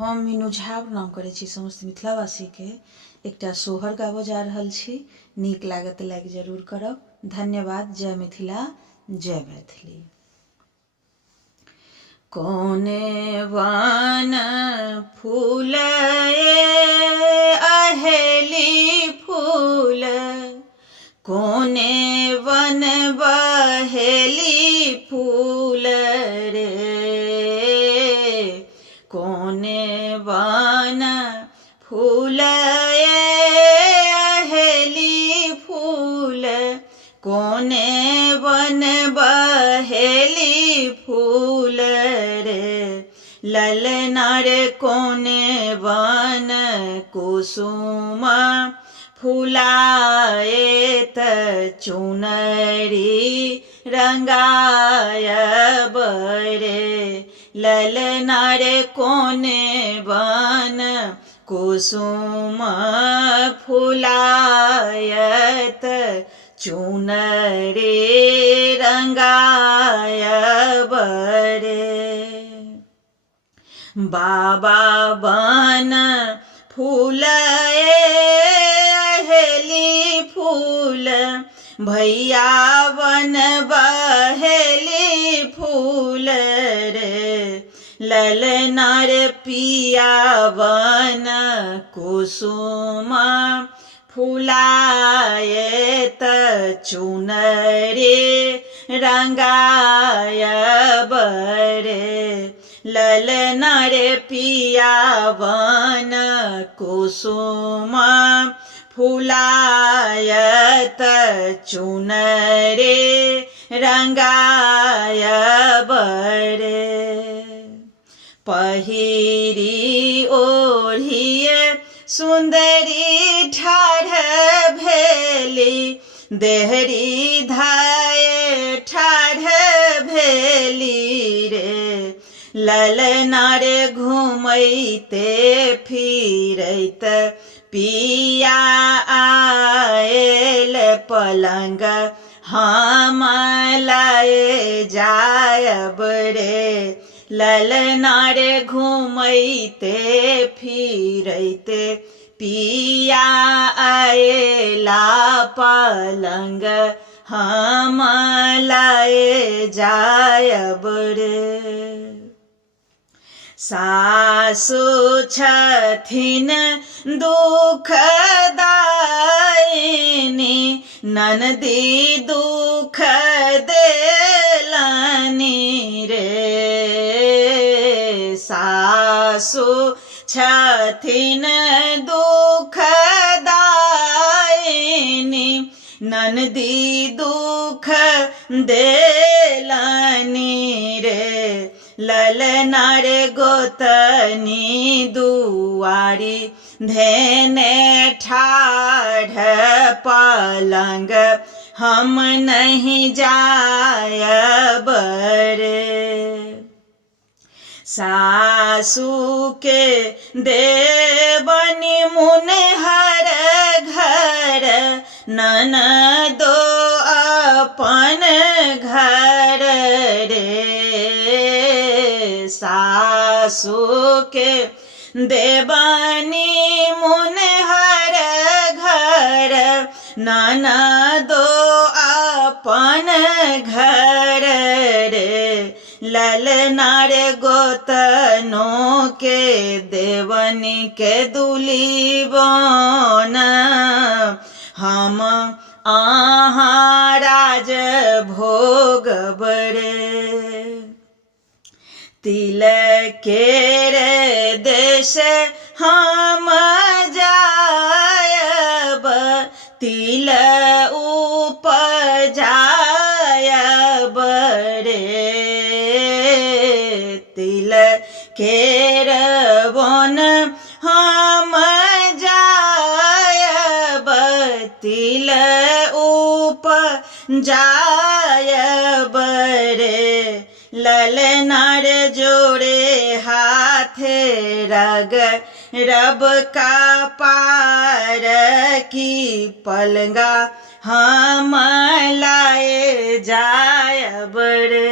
हम मीनू झा नाम करै छी समस्त मिथिलावासी के एकटा सोहर गाबऽ जा रहल छी। नीक लागत लाइक जरूर करब। धन्यवाद। जय मिथिला, जय मैथिली। कोने वन फूल अहेली फूल, कोने वन बहेली फूल रे, कोने वन फूल अहेली फूल, कोने वन बहेली फूल रे, ललनार कोने वन कुसुम फुलाए त चुनरी रंगाय बरे, ललनार कोने वन कुसुम फुलायत चुनरी रंगाय बरे, बाबा बन फूल अहेली फूल, भैया वन बहेली फूल रे, ललनार पिया वन कुसुम फुलाए त चुनरी रंगाय बरे, ललनार पिया वन कुसुम फुलायत चुनरी रंगाय बरे, पहिरी ओढ़िए सुंदरी ठाढ़ भेली, देहरी धाय ठाढ़ भेली रे, ललनार घूमैते फिरैत पिया आयल पलंग हम लाए जायब रे, ललनार घूमैते फिरैते पिया आयला पलंग हम लाए जायब रे, सासु छथिन दुखदायिनी, ननदी दुख देलनी रे, सासु छथिन दुखदायिनी, ननदी दुख देलनी रे, ललनार गोतनी दुआरी धेने ठाढ़ पलंग हम नहीं जायब रे, सासु के देवनी मुनहर घर, ननदो अपन घर रे, सासु के देवनी मुनहर घर, ननदो अपन घर रे, ललनार गोतनों के देवनी के दुली बन, हम आहाँ राज भोग बरे, तिलकेर देश हम जायब, तिल उपजायब रे, तिलकेर वन हम जायब, तिल उपजायब रे, ललनार जोड़े हाथे रग रब का पार की पलंगा हम लाए जायब रे।